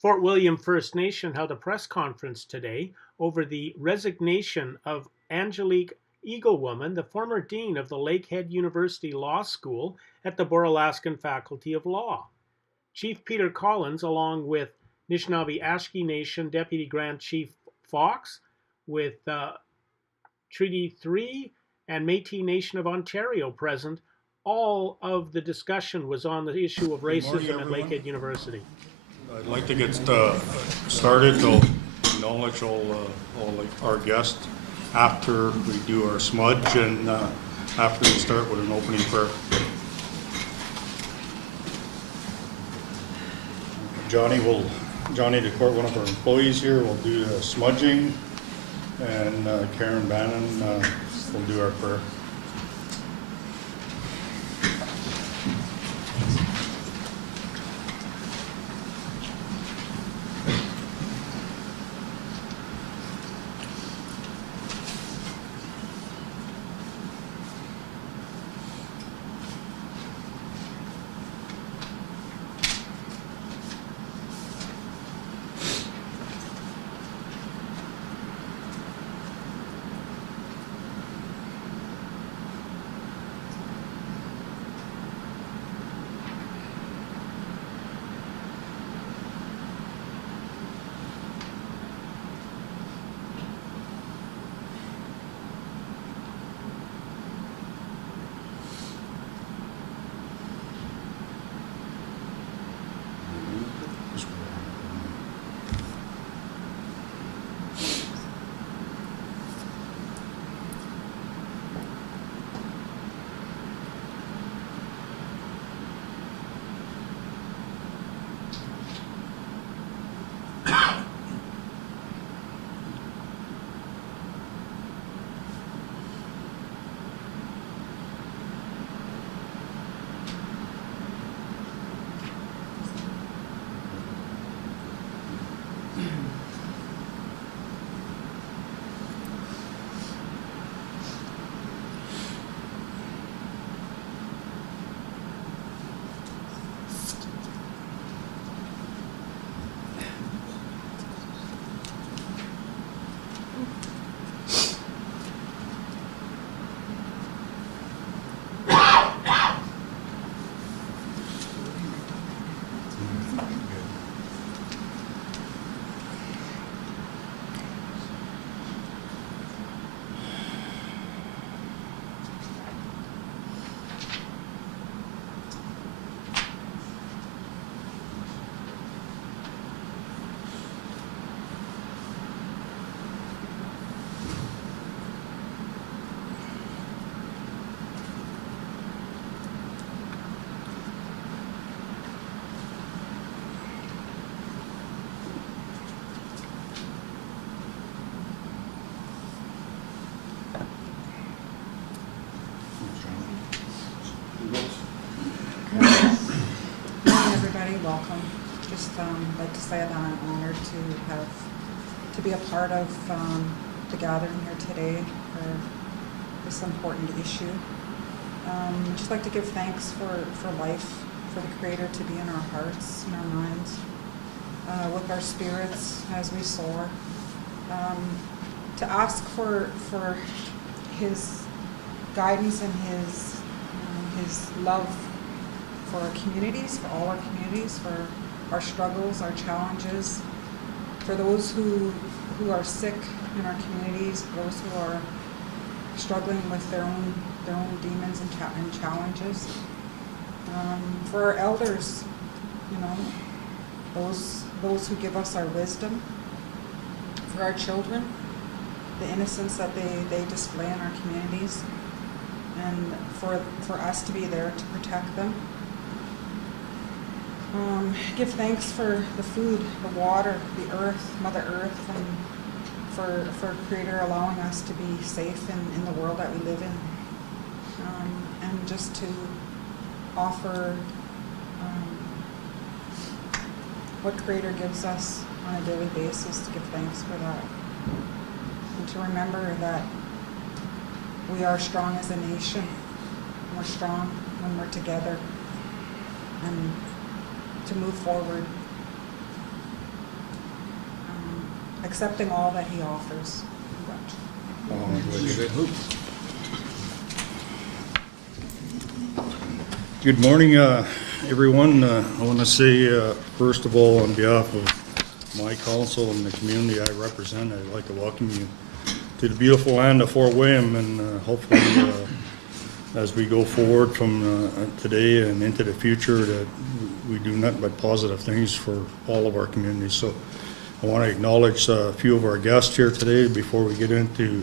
Fort William First Nation held a press conference today over the resignation of Angelique Eaglewoman, the former dean of the Lakehead University Law School at the Bora Laskin Faculty of Law. Chief Peter Collins, along with Anishinaabe Aski Nation Deputy Grand Chief Fox, with Treaty 3 and Métis Nation of Ontario present, all of the discussion was on the issue of racism at Lakehead University. I'd like to get started. I'll acknowledge all our guests after we do our smudge and after we start with an opening prayer. Johnny DeCourt, one of our employees here, will do the smudging, and Karen Bannon will do our prayer. Welcome. Just like to say that I'm honored to be a part of the gathering here today for this important issue. Just like to give thanks for life, for the Creator to be in our hearts and our minds, with our spirits as we soar. To ask for His guidance and His love for our communities, for all our communities, for our struggles, our challenges, for those who are sick in our communities, those who are struggling with their own demons and challenges, for our elders, those who give us our wisdom, for our children, the innocence that they display in our communities, and for us to be there to protect them. Give thanks for the food, the water, the earth, Mother Earth, and for Creator allowing us to be safe in the world that we live in. And just to offer what Creator gives us on a daily basis, to give thanks for that. And to remember that we are strong as a nation. We're strong when we're together. And to move forward accepting all that he offers. Good morning, everyone. I want to say, first of all, on behalf of my council and the community I represent, I'd like to welcome you to the beautiful land of Fort William, and hopefully, as we go forward from today and into the future, that we do nothing but positive things for all of our communities. So I want to acknowledge a few of our guests here today before we get into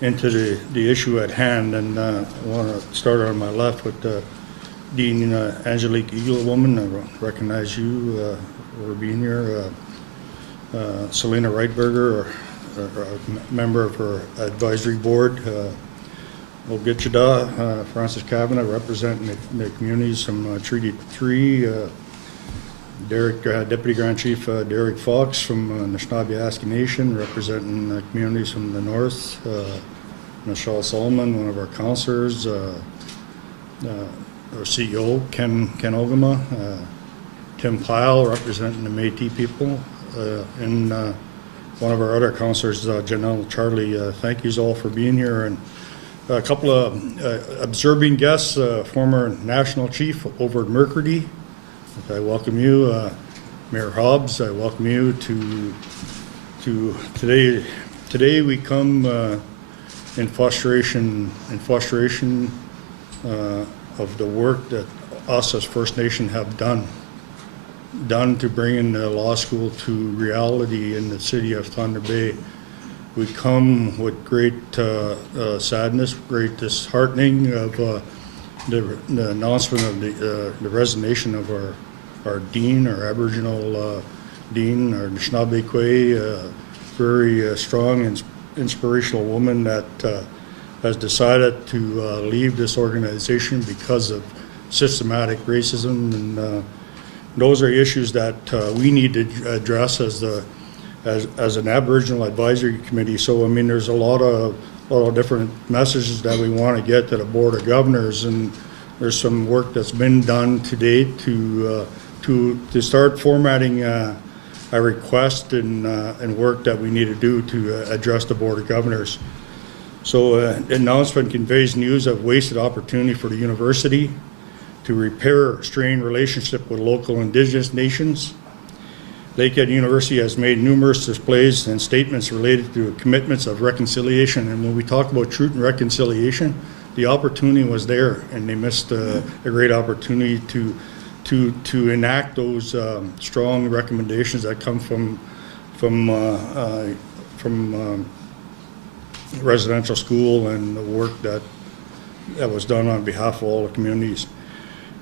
the issue at hand. And I want to start on my left with Dean Angelique Eaglewoman. I recognize you for being here. Selena Reitberger, a member of her advisory board. Ogitchada, Francis Kavanagh, representing the communities from Treaty 3. Derek, Deputy Grand Chief Derek Fox from Anishinaabe Nation, representing communities from the north. Michelle Solomon, one of our councillors. Our CEO, Ken Ogama. Tim Pyle, representing the Métis people. And one of our other councillors, Janelle Charlie. Thank you all for being here. And a couple of observing guests, former National Chief over at Mercury. I welcome you, Mayor Hobbs. I welcome you to today. Today we come in frustration of the work that us as First Nation have done to bring in the law school to reality in the city of Thunder Bay. We come with great sadness, great disheartening of the announcement of the resignation of our dean, our Aboriginal dean, our Anishinaabe very strong and inspirational woman that has decided to leave this organization because of systematic racism, and those are issues that we need to address as an Aboriginal advisory committee. So I mean, there's a lot of different messages that we want to get to the Board of Governors, and there's some work that's been done to date to start formatting a request and work that we need to do to address the Board of Governors. So the announcement conveys news of wasted opportunity for the university to repair a strained relationship with local Indigenous nations. Lakehead University has made numerous displays and statements related to commitments of reconciliation. And when we talk about truth and reconciliation, the opportunity was there, and they missed a great opportunity to enact those strong recommendations that come from residential school and the work that was done on behalf of all the communities.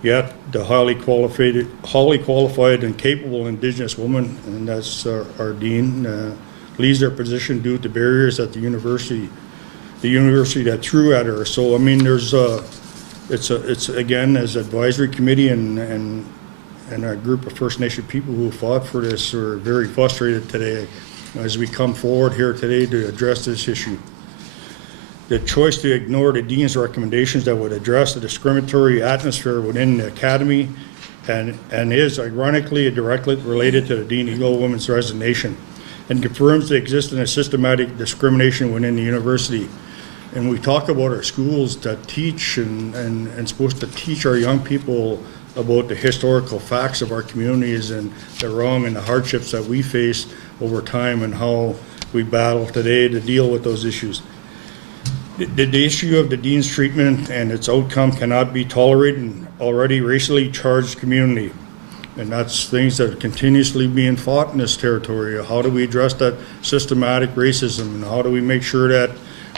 Yet the highly qualified and capable Indigenous woman, and that's our dean, leaves their position due to barriers at the university that threw at her. So I mean, there's it's again, as advisory committee and a group of First Nation people who fought for this are very frustrated today as we come forward here today to address this issue. The choice to ignore the dean's recommendations that would address the discriminatory atmosphere within the academy and is ironically directly related to the Dean Eaglewoman's resignation, and confirms the existence of systematic discrimination within the university. And we talk about our schools that teach and supposed to teach our young people about the historical facts of our communities and the wrong and the hardships that we face over time and how we battle today to deal with those issues. The issue of the dean's treatment and its outcome cannot be tolerated in already racially charged community. And that's things that are continuously being fought in this territory. How do we address that systematic racism, and how do we make sure that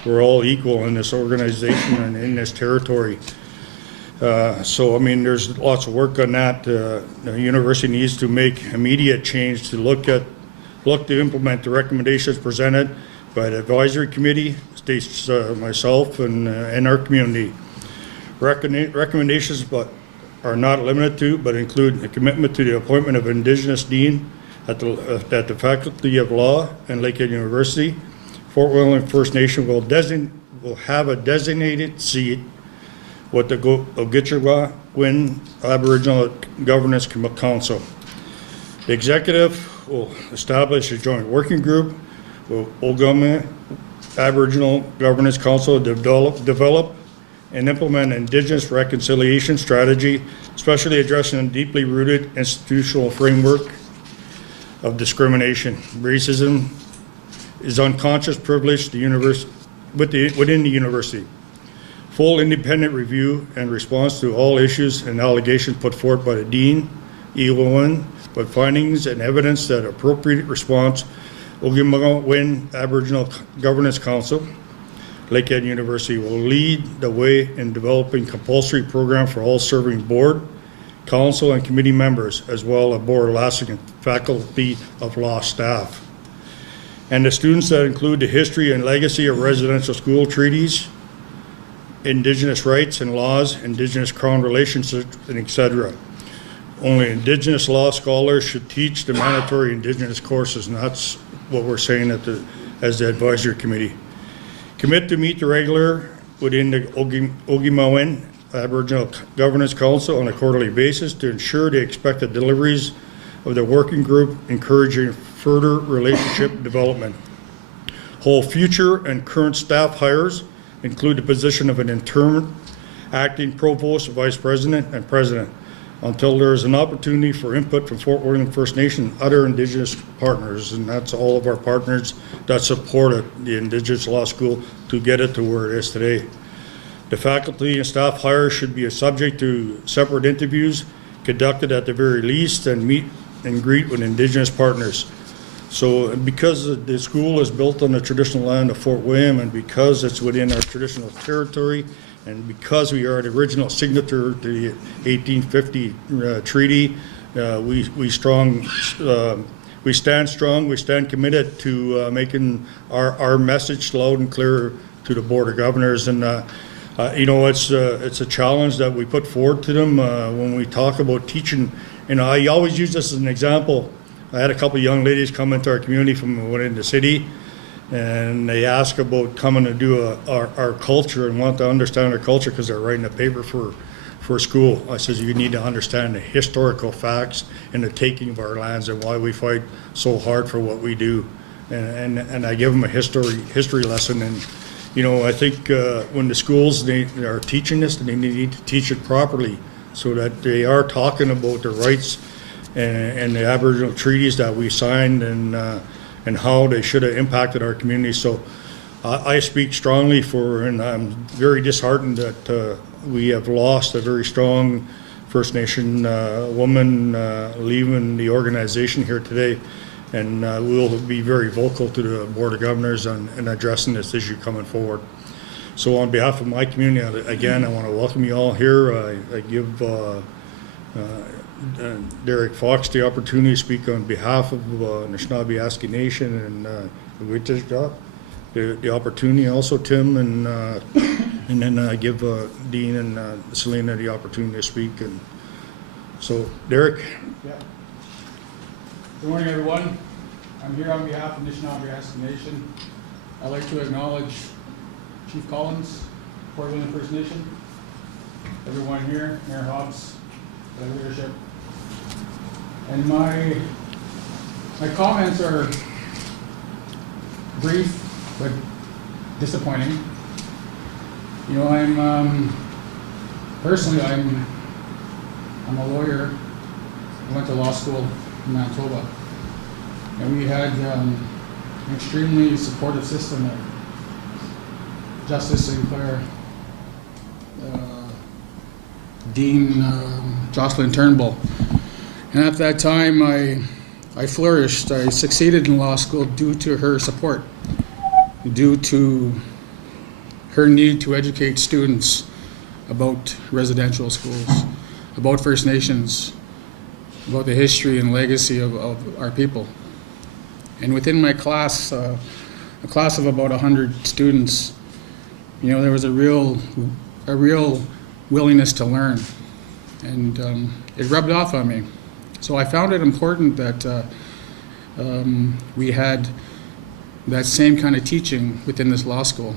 we're all equal in this organization and in this territory? So I mean, there's lots of work on that. The university needs to make immediate change to look to implement the recommendations presented by the advisory committee, states myself and our community. Recommendations are not limited to, but include a commitment to the appointment of Indigenous dean at the Faculty of Law and Lakehead University. Fort William First Nation will have a designated seat with the Ogitchagwin Aboriginal Governance Council. The executive will establish a joint working group with Ogama Aboriginal Governance Council to develop and implement an Indigenous reconciliation strategy, especially addressing a deeply rooted institutional framework of discrimination. Racism is unconscious privilege within the university. Full independent review and response to all issues and allegations put forth by the Dean Eaglewoman, with findings and evidence that appropriate response Ogama Aboriginal Governance Council, Lakehead University will lead the way in developing compulsory program for all serving board, council, and committee members, as well as Bora, Laskin faculty of law staff. And the students that include the history and legacy of residential school treaties, Indigenous rights and laws, Indigenous Crown relationships, and etc. Only Indigenous law scholars should teach the mandatory Indigenous courses, and that's what we're saying as the advisory committee. Commit to meet the regular within the Ogama Aboriginal Governance Council on a quarterly basis to ensure the expected deliveries of the working group, encouraging further relationship development. Hold future and current staff hires, include the position of an interim acting provost, vice president, and president, until there is an opportunity for input from Fort William First Nation and other Indigenous partners, and that's all of our partners that supported the Indigenous Law School to get it to where it is today. The faculty and staff hires should be subject to separate interviews conducted at the very least, and meet and greet with Indigenous partners. So because the school is built on the traditional land of Fort William, and because it's within our traditional territory, and because we are the original signature to the 1850 treaty, we stand strong, we stand committed to making our message loud and clear to the Board of Governors. And you know, it's a challenge that we put forward to them when we talk about teaching. You know, I always use this as an example. I had a couple of young ladies come into our community from within the city, and they ask about coming to do our culture and want to understand our culture because they're writing a paper for school. I says, you need to understand the historical facts and the taking of our lands and why we fight so hard for what we do. And I give them a history lesson. And you know, I think when the schools they are teaching this, they need to teach it properly so that they are talking about the rights and the Aboriginal treaties that we signed, and how they should have impacted our community. So I speak strongly for, and I'm very disheartened that we have lost a very strong First Nation woman leaving the organization here today. And we'll be very vocal to the Board of Governors on addressing this issue coming forward. So on behalf of my community, again, I want to welcome you all here. I give Derek Fox the opportunity to speak on behalf of Anishinaabe Aski Nation, and the opportunity also, Tim, and then I give Dean and Selena the opportunity to speak. And so, Derek. Yeah. Good morning, everyone. I'm here on behalf of Anishinaabe Aski Nation. I'd like to acknowledge Chief Collins, Fort William First Nation, everyone here, Mayor Hobbs, the leadership. And my comments are brief but disappointing. You know, I'm a lawyer. I went to law school in Manitoba, and we had an extremely supportive system of Justice Sinclair, Dean Jocelyn Turnbull. And at that time, I flourished. I succeeded in law school due to her support, due to her need to educate students about residential schools, about First Nations, about the history and legacy of our people. And within my class, a class of about 100 students, you know, there was a real willingness to learn, and it rubbed off on me. So I found it important that we had that same kind of teaching within this law school.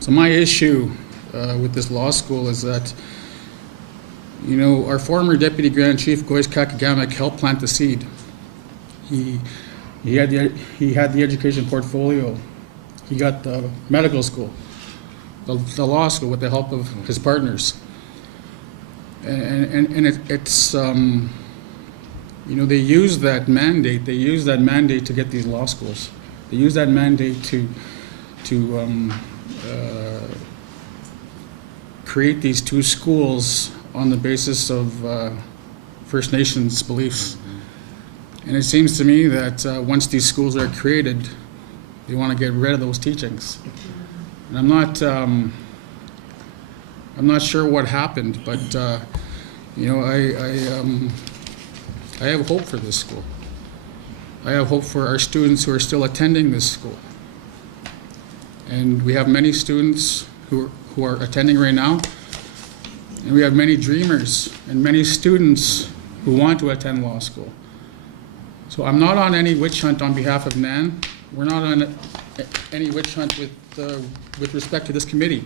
So my issue with this law school is that, you know, our former Deputy Grand Chief, Goyce Kakagamak, helped plant the seed. He had the education portfolio. He got the medical school, the law school with the help of his partners. And it's they use that mandate. They use that mandate to get these law schools. They use that mandate to create these two schools on the basis of First Nations beliefs. And it seems to me that once these schools are created, they want to get rid of those teachings. And I'm not sure what happened, but I have hope for this school. I have hope for our students who are still attending this school. And we have many students who are attending right now, and we have many dreamers and many students who want to attend law school. So I'm not on any witch hunt on behalf of NAN. We're not on any witch hunt with respect to this committee.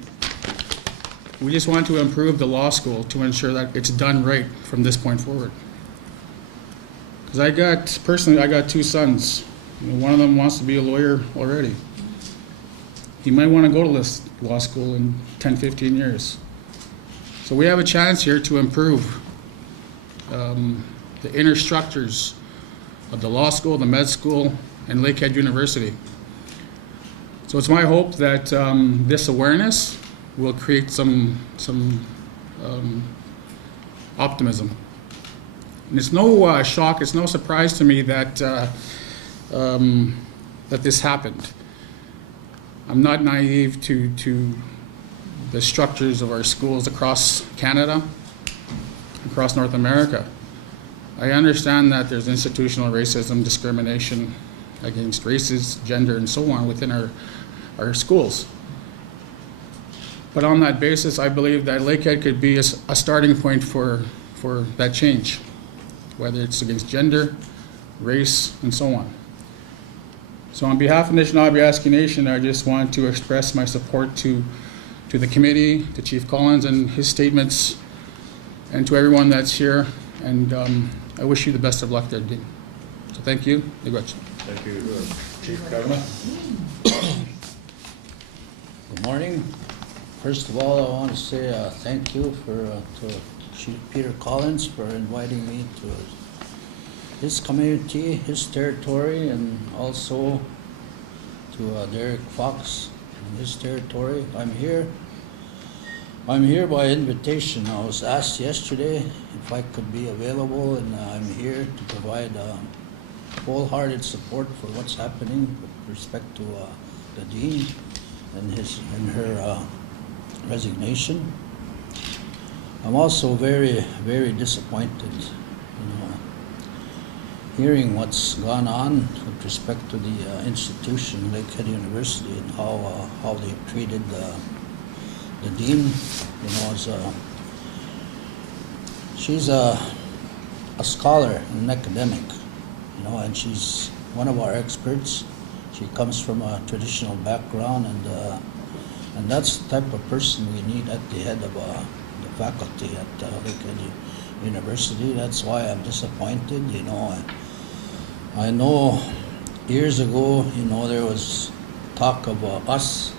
We just want to improve the law school to ensure that it's done right from this point forward. Because I got two sons. One of them wants to be a lawyer already. He might want to go to this law school in 10, 15 years. So we have a chance here to improve the inner structures of the law school, the med school, and Lakehead University. So it's my hope that this awareness will create some optimism. And it's no shock, it's no surprise to me that that this happened. I'm not naive to the structures of our schools across Canada, across North America. I understand that there's institutional racism, discrimination against races, gender, and so on within our schools. But on that basis, I believe that Lakehead could be a starting point for that change, whether it's against gender, race, and so on. So on behalf of Anishinaabe Aski Nation, I just want to express my support to the committee, to Chief Collins and his statements, and to everyone that's here. And I wish you the best of luck there, Dean. So thank you. Thank you, Chief Government. Good morning. First of all, I want to say thank you to Chief Peter Collins for inviting me to his community, his territory, and also to Derek Fox and his territory. I'm here by invitation. I was asked yesterday if I could be available, and I'm here to provide wholehearted support for what's happening with respect to the dean and her resignation. I'm also very, very disappointed, hearing what's gone on with respect to the institution, Lakehead University, and how they treated the dean. She's a scholar and an academic, and she's one of our experts. She comes from a traditional background, and that's the type of person we need at the head of the faculty at Lakehead University. That's why I'm disappointed. I know years ago, there was talk of us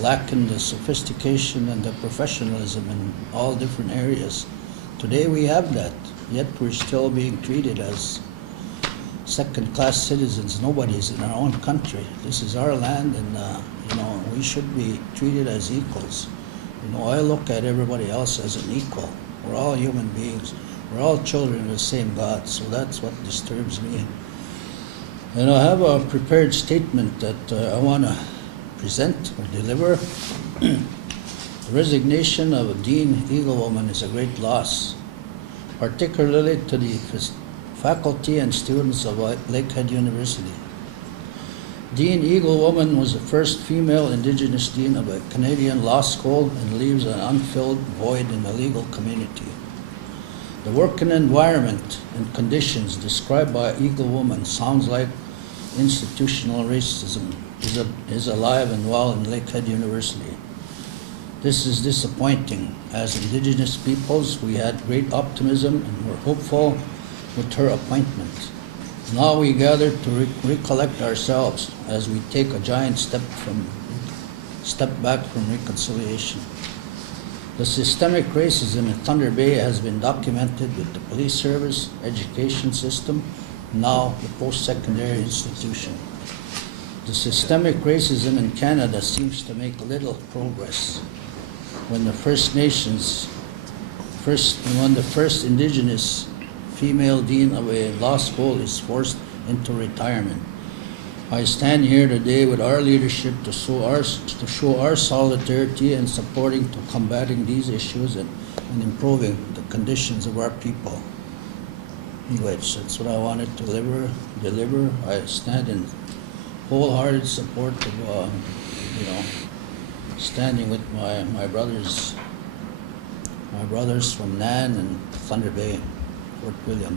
lacking the sophistication and the professionalism in all different areas. Today we have that, yet we're still being treated as second-class citizens. Nobody's in our own country. This is our land, and we should be treated as equals. I look at everybody else as an equal. We're all human beings. We're all children of the same God, so that's what disturbs me. And I have a prepared statement that I want to present or deliver. The resignation of Dean Eaglewoman is a great loss, particularly to the faculty and students of Lakehead University. Dean Eaglewoman was the first female Indigenous dean of a Canadian law school and leaves an unfilled void in the legal community. The working environment and conditions described by Eaglewoman sounds like institutional racism is alive and well in Lakehead University. This is disappointing. As Indigenous peoples, we had great optimism and were hopeful with her appointment. Now we gather to recollect ourselves as we take a giant step back from reconciliation. The systemic racism in Thunder Bay has been documented with the police service, education system, now the post-secondary institution. The systemic racism in Canada seems to make little progress. When the First Indigenous female dean of a law school is forced into retirement. I stand here today with our leadership to show our solidarity and supporting to combating these issues and improving the conditions of our people. Which that's what I wanted to deliver. I stand in wholehearted support of standing with my brothers from Nan and Thunder Bay, Fort William.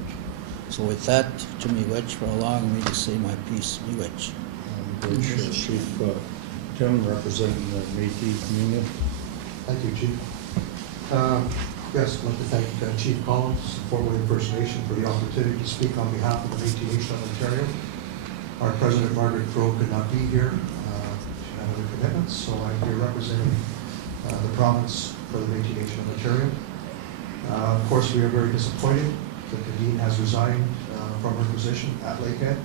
So with that, Jimmy Wedge for allowing me to say my piece. Miigwech. Chief Tim, representing the Métis community. Thank you, Chief. Yes, I'd like to thank Chief Collins, Fort William First Nation, for the opportunity to speak on behalf of the Métis Nation of Ontario. Our President, Margaret Crowe, could not be here. She had other commitments, so I'm here representing the province for the Métis Nation of Ontario. Of course, we are very disappointed that the Dean has resigned from her position at Lakehead,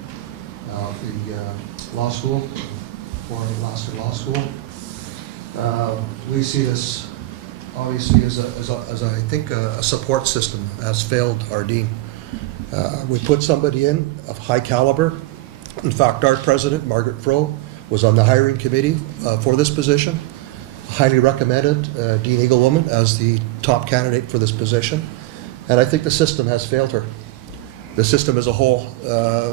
the law school, for Laskin Law School. We see this obviously as I think a support system has failed our Dean. We put somebody in of high caliber. In fact, our president, Margaret Crowe, was on the hiring committee for this position. Highly recommended Dean Eaglewoman as the top candidate for this position. And I think the system has failed her. The system as a whole.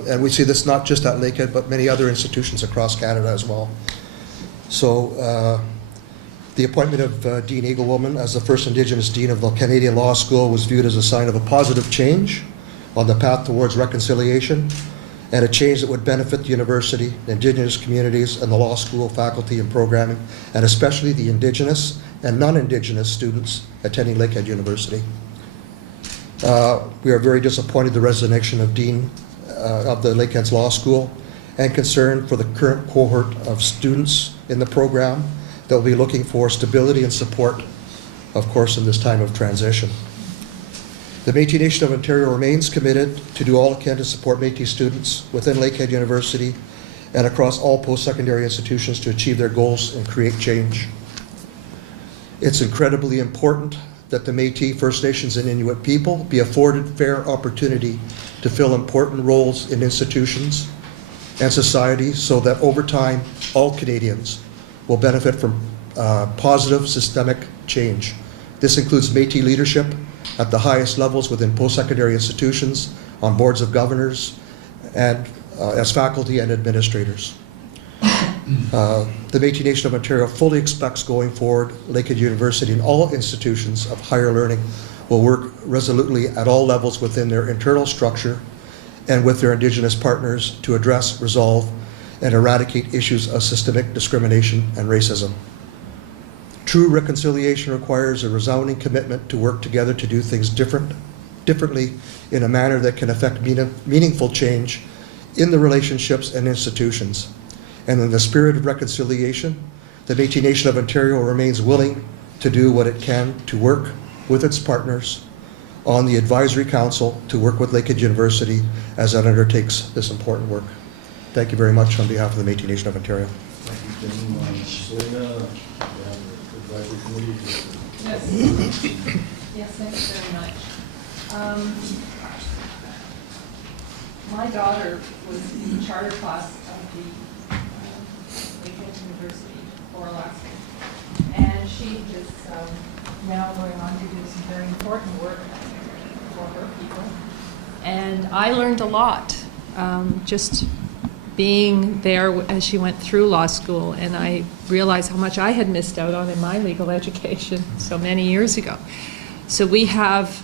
And we see this not just at Lakehead, but many other institutions across Canada as well. So the appointment of Dean Eaglewoman as the first Indigenous Dean of the Canadian Law School was viewed as a sign of a positive change on the path towards reconciliation, and a change that would benefit the university, the Indigenous communities, and the law school faculty and programming, and especially the Indigenous and non-Indigenous students attending Lakehead University. We are very disappointed the resignation of Dean of the Lakehead's Law School, and concerned for the current cohort of students in the program that will be looking for stability and support, of course, in this time of transition. The Métis Nation of Ontario remains committed to do all it can to support Métis students within Lakehead University and across all post-secondary institutions to achieve their goals and create change. It's incredibly important that the Métis, First Nations, and Inuit people be afforded fair opportunity to fill important roles in institutions and society so that over time, all Canadians will benefit from positive systemic change. This includes Métis leadership at the highest levels within post-secondary institutions, on boards of governors, and as faculty and administrators. The Métis Nation of Ontario fully expects going forward, Lakehead University and all institutions of higher learning will work resolutely at all levels within their internal structure and with their Indigenous partners to address, resolve, and eradicate issues of systemic discrimination and racism. True reconciliation requires a resounding commitment to work together to do things differently in a manner that can affect meaningful change in the relationships and institutions. And in the spirit of reconciliation, the Métis Nation of Ontario remains willing to do what it can to work with its partners on the Advisory Council to work with Lakehead University as it undertakes this important work. Thank you very much on behalf of the Métis Nation of Ontario. Thank you, Tim. Selena, advisory committee. Yes, thanks very much. My daughter was in the charter class of the Lakehead University, Bora, Laskin, and she is now going on to do some very important work for her people. And I learned a lot just being there as she went through law school, and I realized how much I had missed out on in my legal education so many years ago. So we have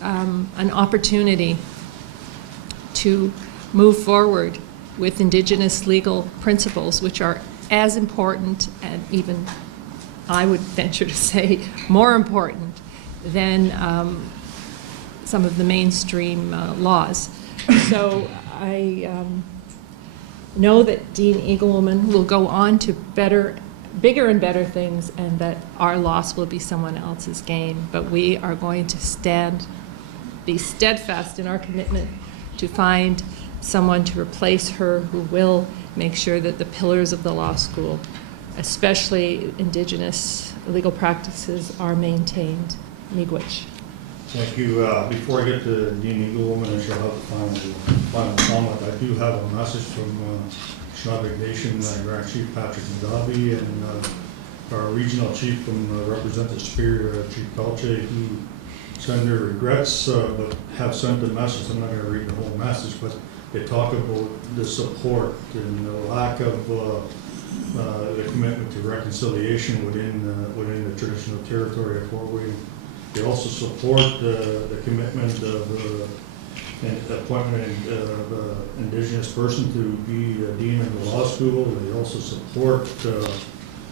an opportunity to move forward with Indigenous legal principles, which are as important and even, I would venture to say, more important than some of the mainstream laws. So I know that Dean Eaglewoman will go on to bigger and better things, and that our loss will be someone else's gain. But we are going to be steadfast in our commitment to find someone to replace her who will make sure that the pillars of the law school, especially Indigenous legal practices, are maintained. Miigwech. Thank you. Before I get to Dean Eaglewoman, I shall have the final comment. I do have a message from Shinabeg Nation, Grand Chief Patrick Mugabe, and our regional chief from Representative Superior, Chief Kalche, who send their regrets, but have sent a message. I'm not going to read the whole message, but they talk about the support and the lack of the commitment to reconciliation within the traditional territory of Fort William. They also support the commitment of and appointment of an Indigenous person to be a dean of the law school. They also support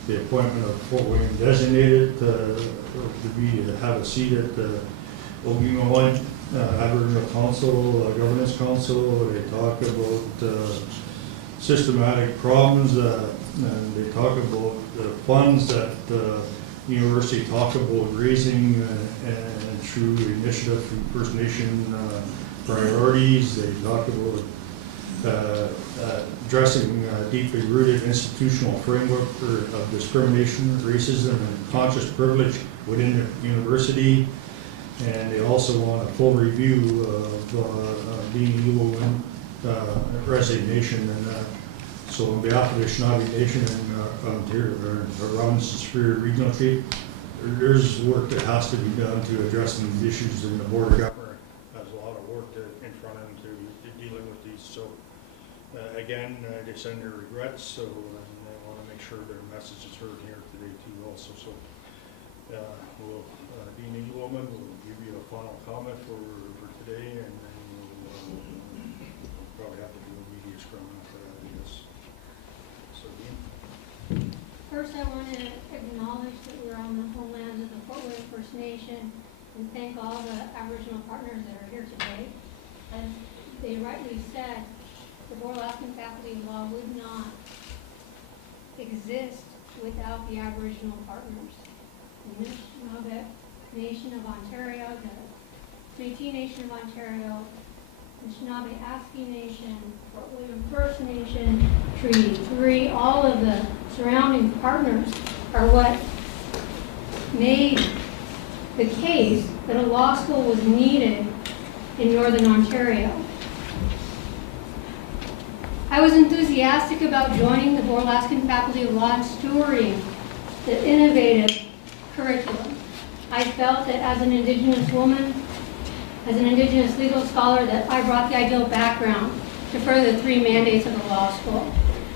the appointment of Fort William designated to have a seat at the Ogemawan Aboriginal Council, Governance Council. They talk about systematic problems, and they talk about the funds that University talk about raising and through initiative from First Nation priorities. They talk about addressing deeply rooted institutional framework of discrimination, racism, and conscious privilege within the university. And they also want a full review of Dean Eaglewoman resignation. And so on behalf of the Anishinaabe Nation and Ontario, Robinson Superior Regional Chief, there's work that has to be done to address these issues, and the Board of Governors has a lot of work in front of them to dealing with these. So again, they send their regrets, so and they want to make sure their message is heard here today too also. So Dean Eaglewoman will give you a final comment for today, and then we'll probably have to do a media scrum after that, I guess. So Dean. First, I want to acknowledge that we're on the homelands of the Fort William First Nation and thank all the Aboriginal partners that are here today. As they rightly said, the Bora Laskin Faculty of Law would not exist without the Aboriginal partners. The Anishinaabe Nation of Ontario, the Métis Nation of Ontario, the Anishinaabe Aski Nation, Fort William First Nation, Treaty 3, all of the surrounding partners are what made the case that a law school was needed in Northern Ontario. I was enthusiastic about joining the Bora Laskin Faculty of Law and stewarding the innovative curriculum. I felt that as an Indigenous woman, as an Indigenous legal scholar, that I brought the ideal background to further the three mandates of the law school: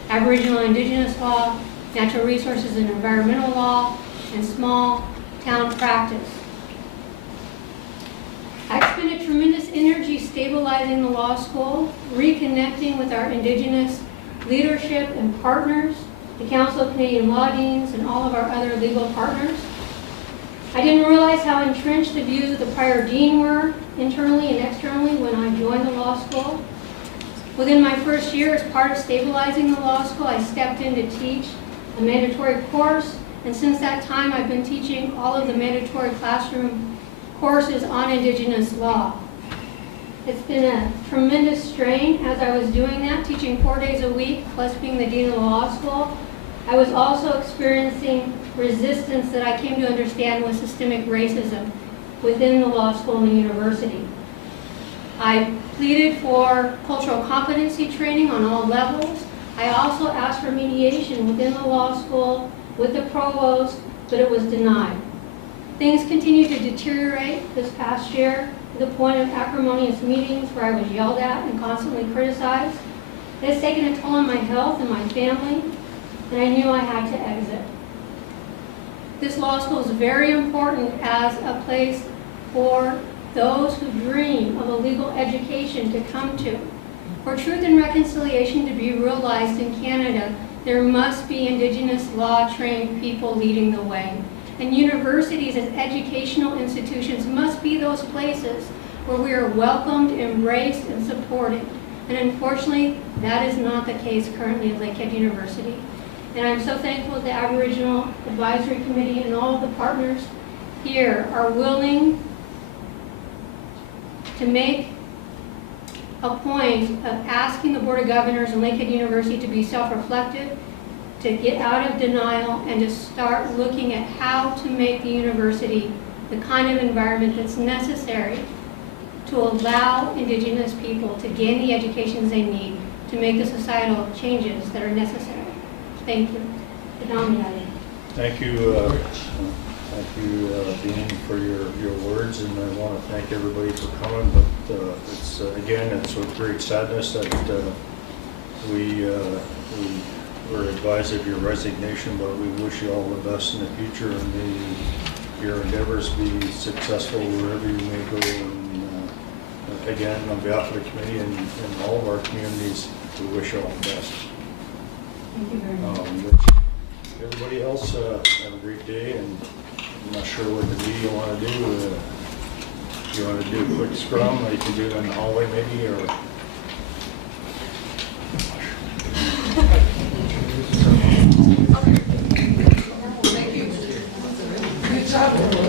Aboriginal and Indigenous law, natural resources and environmental law, and small town practice. I expended tremendous energy stabilizing the law school, reconnecting with our Indigenous leadership and partners, the Council of Canadian Law Deans, and all of our other legal partners. I didn't realize how entrenched the views of the prior dean were, internally and externally, when I joined the law school. Within my first year, as part of stabilizing the law school, I stepped in to teach a mandatory course, and since that time, I've been teaching all of the mandatory classroom courses on Indigenous law. It's been a tremendous strain as I was doing that, teaching 4 days a week, plus being the dean of the law school. I was also experiencing resistance that I came to understand was systemic racism within the law school and the university. I pleaded for cultural competency training on all levels. I also asked for mediation within the law school with the provost, but it was denied. Things continued to deteriorate this past year to the point of acrimonious meetings where I was yelled at and constantly criticized. It has taken a toll on my health and my family, and I knew I had to exit. This law school is very important as a place for those who dream of a legal education to come to. For truth and reconciliation to be realized in Canada, there must be Indigenous law-trained people leading the way. And universities as educational institutions must be those places where we are welcomed, embraced, and supported. And unfortunately, that is not the case currently at Lakehead University. And I'm so thankful that the Aboriginal Advisory Committee and all of the partners here are willing to make a point of asking the Board of Governors and Lakehead University to be self-reflective, to get out of denial, and to start looking at how to make the university the kind of environment that's necessary to allow Indigenous people to gain the educations they need to make the societal changes that are necessary. Thank you. Thank you, Dean, for your words, and I want to thank everybody for coming. But it's with great sadness that we're advised of your resignation. But we wish you all the best in the future, and may your endeavors be successful wherever you may go. And again, on behalf of the committee and all of our communities, we wish you all the best. Thank you very much. Everybody else, have a great day, and I'm not sure what the media want to do. If you want to do a quick scrum, or you can do it in the hallway maybe, or... Thank you. Good job.